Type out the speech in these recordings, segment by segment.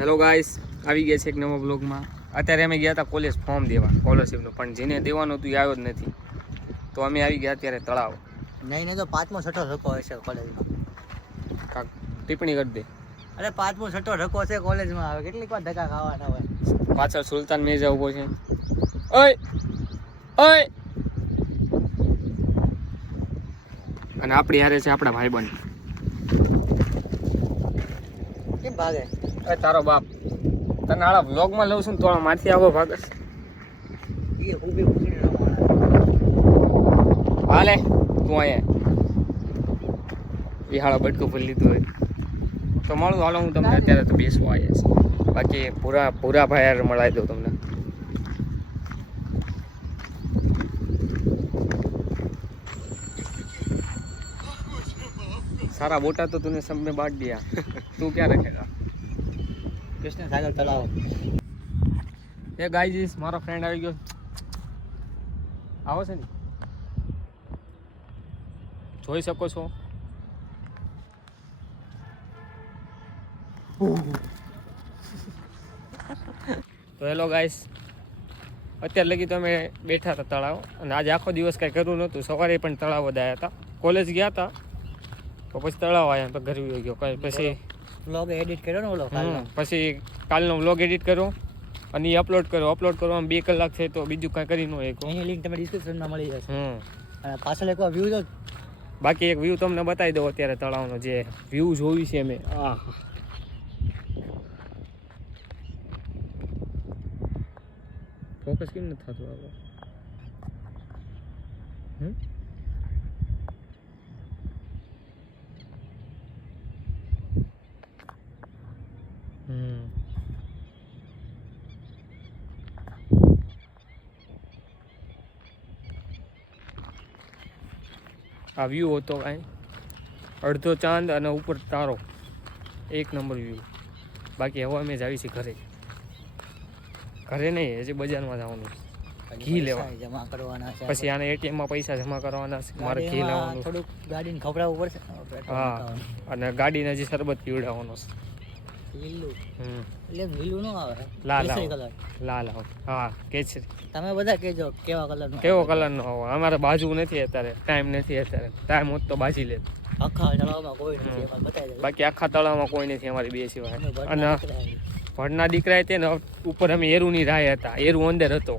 Hello guys, આવી ગયા છે એક નવા બ્લોગમાં. અત્યારે અમે ગયા હતા કોલેજ ફોર્મ દેવા સ્કોલરશીપનું, પણ જેને દેવાનું હતું એ આવ્યો જ નથી. તો અમે આવી ગયા અત્યારે તળાવ. નહીં તો 5મો 6ઠો રકો હશે કોલેજમાં. કાક ટિપ્પણી કરી દે. અરે 5મો 6ઠો રકો છે કોલેજમાં. આવે કેટલીક વાર ધક્કા ખાવાના હોય. પાછળ સુલતાન મિર્ઝા ઉભો છે. ઓય ઓય. અને આપણી હારે છે આપણા ભાઈબંધ. કેમ ભાગે? અરે તારો બાપ તને આળા વ્લોગમાં લઉં છું ને તો મારથી આવો ભાગસ. એ ઊભી ઊભી ના મારે. હાલે તું અહીંયા એ હાળા બટકું ભરી લીધું હોય તો મળું. હાલો હું તમને અત્યારે તો બેસવા આવ્યા છે. બાકી પૂરા ભાઈ યાર મળાવી દઉં તમને. सारा बोटा तो तूने सब में बांट दिया. तू क्या रखेगा? કૃષ્ણ સાગર તળાવ. એ ગાઈસ મારો ફ્રેન્ડ આવી ગયો. આવો છે ને, જોઈ શકો છો. તો હેલો ગાઈસ, અત્યારે લગી તો અમે બેઠા હતા તળાવ, અને આજે આખો દિવસ કાંઈ કરવું નહોતું. સવારે પણ તળાવ વધાયા હતા, કોલેજ ગયા હતા, તો પછી તળાવ આવ્યા તો ઘરે ગયો. પછી વ્લોગ એડિટ કર્યો ને ઓલો કાલનો. પછી કાલનો વ્લોગ એડિટ કર્યો અને એ અપલોડ કરવામાં 2 કલાક છે, તો બીજું કાંઈ કરી ન હોય. એની લિંક તમને ડિસ્ક્રિપ્શનમાં મળી જશે. અને પાછળ એક વ્યૂ જો. બાકી એક વ્યૂ તમને બતાવી દઉં અત્યારે તળાવનો, જે વ્યૂ જોયું છે અમે. ફોકસ કેમ નથી થતું આપણે? આ વ્યૂ હતો કાંઈ અડધો ચાંદ અને ઉપર તારો, 1 નંબર વ્યૂ. બાકી હવે અમે જાવી છીએ ઘરે નહીં, હજી બજારમાં જવાનું ઘી લેવા, જમા કરવાના છે. પછી આને એટીએમમાં પૈસા જમા કરવાના છે, મારે ઘી લેવાનું, થોડુંક ગાડીને ખવડાવવું પડશે. હા, અને ગાડીને હજી શરબત પીવડાવવાનો છે. લીલું એટલે લીલું ન આવે, લાલ કલર. લાલ હા કેસરી. તમે બધા કહેજો કેવા કલરનો. કેવો કલરનો આવે? અમારે બાજુ નથી અત્યારે, ટાઈમ નથી અત્યારે. ટાઈમ હોત તો બાજી લે. આખા તળાવમાં કોઈ નથી, એમાં બતાવી દે. બાકી આખા તળાવમાં કોઈ નથી અમારી બે સિવાય. અને ભણના દીકરા તે ને ઉપર અમે એરુની રાહ હતા, એરુ અંદર હતો,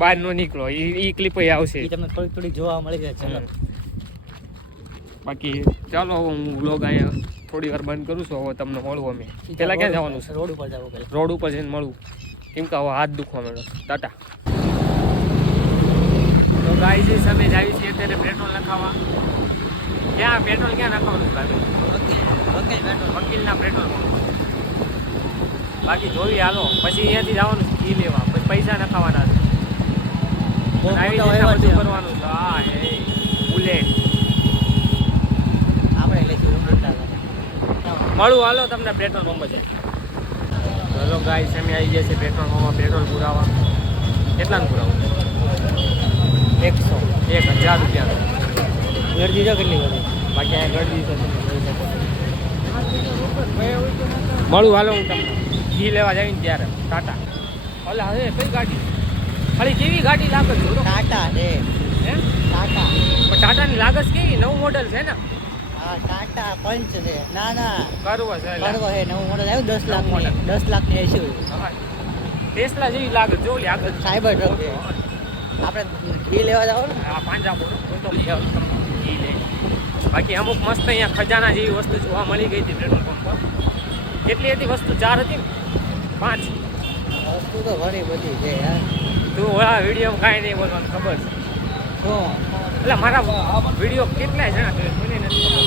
બહાર નો નીકળો. એ ક્લિપ આવશે, તમને થોડી જોવા મળી જાય. ચલો બાકી ચાલો હવે હું વ્લોગ અહીંયા થોડી વાર બંધ કરું છું. હવે તમને મળવું અમે. પેલા ક્યાં જવાનું છે? રોડ ઉપર જવું. રોડ ઉપર જઈને મળવું, કેમ કે હવે હાથ દુખવા માંડ્યો. ટાટા. તો ગાઈસ અમે જાવી છીએ અત્યારે પેટ્રોલ નખાવા. ક્યાં પેટ્રોલ ક્યાં નખાવાનું છે? વકીલના પેટ્રોલ પંપ. બાકી જોઈ હાલો, પછી અહીંયાથી જવાનું છે ઘી લેવા, પછી પૈસા નખાવાના છે, બધું કરવાનું છે. હા એ બુલેટ આપણે લઈશું. મળું હાલો તમને પેટ્રોલ પંપ છે. હેલો ગાઈસ, અમે આવી ગયા છે પેટ્રોલ પંપમાં પેટ્રોલ પુરાવા. કેટલાનું પુરાવું? 1000 રૂપિયા. ગરદી જો કેટલી બધી. બાકી અહીંયા ગરદી છે. મળું હાલો હું તમને ઘી લેવા જાવીને ત્યારે. ટાટા. ઓલા હવે કઈ ગાડી? ખાલી કેવી ગાડી લાગે છે? ટાટા છે. હે ટાટા. પણ ટાટાની લાગસ કેવી? નવું મોડલ છે ને? હા, ટાટા પંચ છે. ના કરવો છે. કરવો છે. નવું મોડલ આવ્યું 10 લાખની. 10 લાખની એસી. ટેસ્લા જેવી લાગે જો આગળ. સાયબર ટ્રક છે. આપણે ઘી લેવા જાવ ને. આ પાંજા બોલો તો ઘી લે. બાકી અમુક મસ્ત અહીંયા ખજાના જેવી વસ્તુ જોવા મળી ગઈ હતી પેટ્રોલ પંપ પર. કેટલી હતી વસ્તુ? 4 હતી ને 5? વસ્તુ તો ઘણી બધી છે યાર. તું આ વિડીયોમાં કાંઈ નહીં બોલવાનું ખબર છે? શું? એટલે મારા વિડીયો કેટલાય જણા જોવે મને નથી ખબર.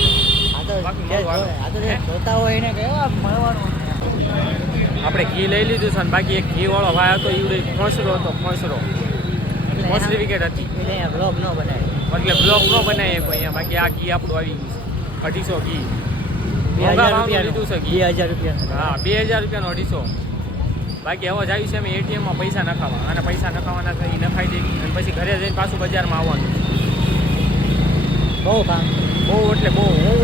આ તો જોતા હોય એને કેવા મળવાનું. આપણે ઘી લઈ લીધું છે, અને બાકી એક ઘી વાળો ભાઈ હતો, ઈવડે ફોસરો હતો. ફોસરી વિકેટ હતી એટલે બ્લોગ ન બનાવે, એટલે બ્લોગ ન બનાવીએ કોઈ અહીંયા. બાકી આ ઘી આપણું આવી ગયું 250 ઘી. 2000 લીધું છે ઘી. 2000 રૂપિયા. હા, 2000 રૂપિયાનો 250. બાકી હવે જાવી છે અમે એટીએમમાં પૈસા નખાવા, અને પૈસા નખાવાના છે એ નખાઈ દેવી, અને પછી ઘરે જઈને પાછું બજારમાં આવવાનું. બહુ કામ, બહુ એટલે બહુ. હું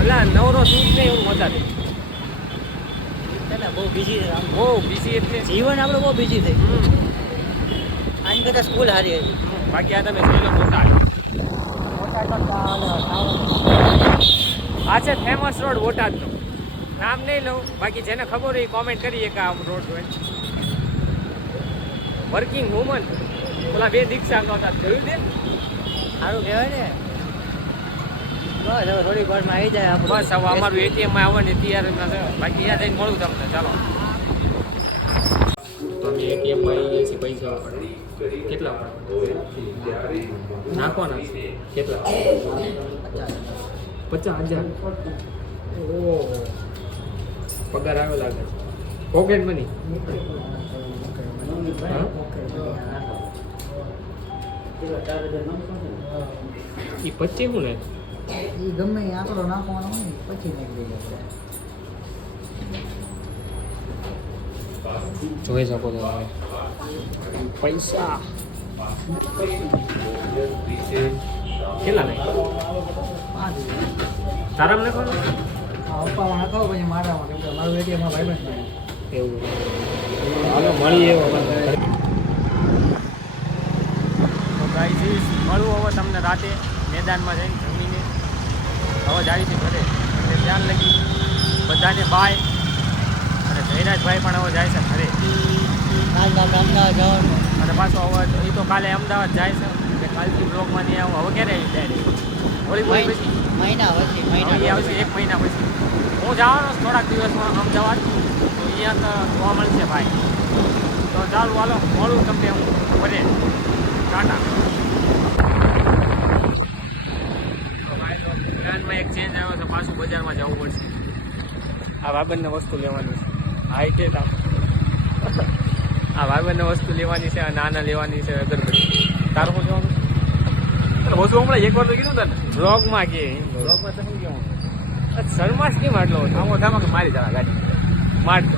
એટલે નવરો સૂટ નહીં એવું મજા દે. ને બહુ બિઝી છે આમ. બહુ બિઝી એટલે જીવન આપણું બહુ બિઝી થઈ હમ. ગયું. આની કરતાં સ્કૂલ સારી હતી. બાકી આ તમે જોઈ લો બોટાદ. આ છે ફેમસ રોડ બોટાદનો. નામ નહીં લઉં, બાકી જેને ખબર હોય એ કોમેન્ટ કરીએ કે આ રોડ હોય. વર્કિંગ વુમન ઓલા બે દીક્ષા હતા જોયું તે સારું કહેવાય ને. બસ હવે થોડીક વારમાં આવી જાય આપણું. બસ હવે અમારું એટીએમ માં આવવાની તૈયારીમાં છે. બાકી ત્યાં જઈને મળું તમને. ચાલો તો અમે એટીએમ માં આવી ગયા છીએ. પૈસા કેટલા નાખવાના કેટલા 50,000. ઓહ પગાર આવે લાગે પોકેટ મની. એ 25 હું ને એ ગમે એ આંકડો નાખવાનો હોય ને પછી નાખી દઈએ આપણે. જોઈ શકો છો તમે પૈસા કેટલા નહીં 5,000. તારામ નાખો પપ્પામાં નાખાવો પછી મારામાં, કેમ કે મારું એટીએમમાં ભાઈબંધ છે. એવું હાલો મળીએ તો ગાઈસ મળું હવે તમને રાતે મેદાનમાં જઈને જમીને હવે જાય છે ઘરે. એટલે ધ્યાન લગી બધાને બાય. અને જયરાજભાઈ પણ હવે જાય છે ઘરે. અમદાવાદ જવાનું. અને પાછો હવે એ તો કાલે અમદાવાદ જાય છે. એટલે કાલથી બ્લોગમાં નહીં આવું. હવે ક્યારે આવી જાય હોળી બોળી પછી મહિના પછી હવે એ આવશે 1 મહિના પછી. હું જવાનો છું થોડાક દિવસમાં અમદાવાદ. તો અહીંયા તો જોવા મળશે ભાઈ. તો ચાલો હાલો મળું તમને હું ઘરે. ટાટા. પ્લાનમાં એક ચેન્જ આવ્યો છે. પાછું બજારમાં જવું પડશે. આ ભાઈબંધને વસ્તુ લેવાની છે. હાઈટેટ આ ભાઈબંધને વસ્તુ લેવાની છે. નાના લેવાની છે અગરબત્તી. તારું શું લેવાનું? વસ્તુ હમણાં એક વાર તો કીધું તને બ્લોગમાં કે બ્લોગમાં તો શું કહેવાનું? શર્માસ કેમ આટલો હતો? આમ ઓધામાં કે મારી જવા ગાડી માંડ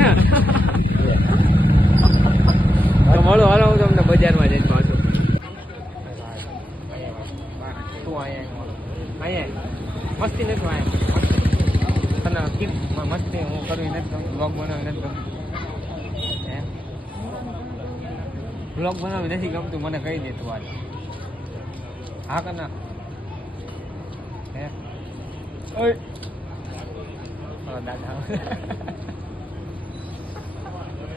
ને તો મળો હાલો હું તમને બજારમાં જઈને પાછું. તું અહીંયા મસ્તી નથી અહીંયા તને મસ્તી હું કરવી નથી ગમતું. બ્લોગ બનાવી નથી ગમતું. હે બ્લોગ બનાવી નથી ગમતું મને કહી દે તું આજે. હા કે ના? હે ઓય દાદા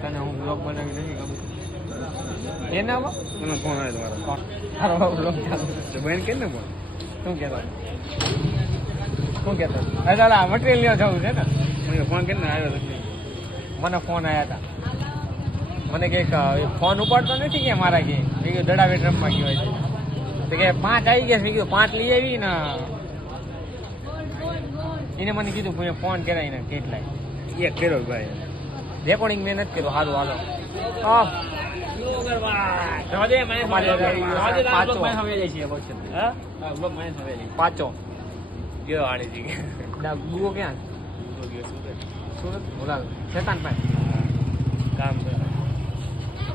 તને હું બ્લોગ બનાવી નથી ગમતું. એનામાં મને ફોન આવે તમારો મારો બ્લોગ ચાલુ છે. બેન કે ને ફોન શું કહેતો શું કહેતો? અરે દાદા મટીરિયલ લેવા જવું છે ને. મને ફોન કરીને આવ્યો નથી. મને ફોન આવ્યા હતા. મને કંઈક ફોન ઉપાડતો નથી કે મારા કે મેં કીધું દડાવેટ રમવા ગયો છે. તો કે 5 આવી ગયા. મેં કીધું 5 લઈ આવી ને એને મને કીધું મેં ફોન કરાવીને કેટલાય એક કર્યો ભાઈ. રેકોર્ડિંગ મેં નથી કર્યું. સારું હાલો પાચો ગયો આડી જગ્યા. ગુગો ક્યાં? સુરત બોલાવ શેતાન પાસે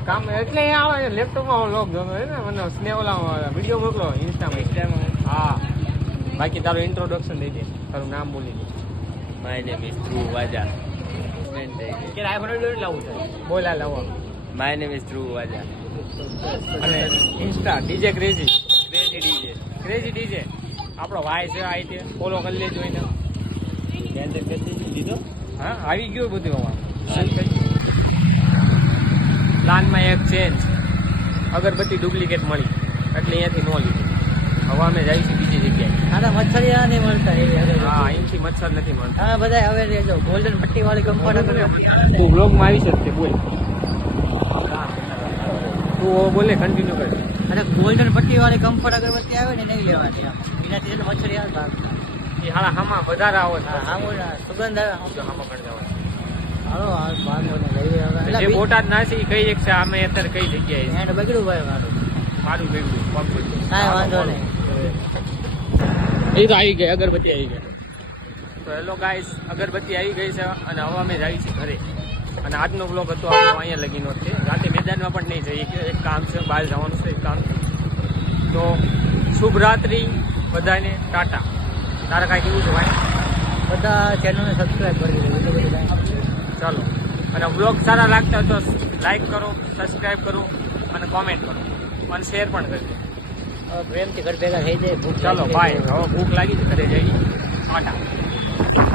કામ એટલે અહીંયા આવે લેપટોપમાં લોક જોતો હોય ને. મને સ્નેહ ઓલા વિડીયો મોકલો ઇન્સ્ટામાં. હા બાકી તારું ઇન્ટ્રોડક્શન દઈ દે. તારું નામ બોલી દે. માય નેમ ઇઝ ધ્રુવ વાજા. કે આઈફોન લાવું છે બોલા લાવો. માય નેમ ઇઝ ધ્રુવ વાજા. અને ઇન્સ્ટા ડીજે ક્રેઝી ડીજે આપણો ભાઈ છે. આ રીતે ફોલો કરી લેજો એને. દીધો હા આવી ગયું બધું અમારું. પ્લાનમાં એક ચેન્જ અગરબત્તી ડુપ્લિકેટ મળી એટલે અહીંયાથી ન લીધી. હવે અમે જઈશું બીજી જગ્યાએ. આના મચ્છરિયા નહીં મળતા એવી હવે. હા અહીંથી મચ્છર નથી મળતા. હા બધા હવે રહેજો. ગોલ્ડન પટ્ટી વાળી કમ્ફર્ટેબલ. તું બ્લોગમાં આવી શકતે બોલ. તું બોલે કન્ટિન્યુ કર. અને ગોલ્ડન પટ્ટી વાળી કમ્ફર્ટ અગરબત્તી આવે ને નહીં લેવાની. એનાથી એટલે મચ્છરિયા ભાગ. એ હાલા હામાં વધારે આવો છે. હા બોલા સુગંધ આવે. હામાં પણ જવા હાલો આ ભાગોને લઈએ હવે. જે બોટાદ ના છે એ કઈ એક છે. અમે અત્યારે કઈ જગ્યાએ એન્ડ બગડ્યું ભાઈ મારું. મારું ભેગું કાંઈ વાંધો નહીં. એ તો આવી ગઈ અગરબત્તી આવી ગઈ. તો હેલો ગાઈસ અગરબત્તી આવી ગઈ છે અને હવે અમે જઈએ છીએ ઘરે. અને આજનો બ્લોગ હતો આપણો અહીંયા લગીનો છે. રાતે મેદાનમાં પણ નહીં જઈએ કે એક કામ છે બહાર જવાનું છે એક કામ. તો શુભ રાત્રિ બધાને ટાટા. તારે કાંઈ કેવું છે ભાઈ? બધા ચેનલને સબસ્ક્રાઈબ કરી દેજો એટલે બધું ચાલો, અને વ્લોગ સારા લાગતા હોય તો લાઈક કરો, સબસ્ક્રાઈબ કરો અને કોમેન્ટ કરો અને શેર પણ કરજો. પ્રેમથી ઘર ભેગા થઈ જાય. ભૂખ ચાલો લાગી બાય. જાય. હવે ભૂખ લાગી છે, ઘરે જઈએ. ટાટા.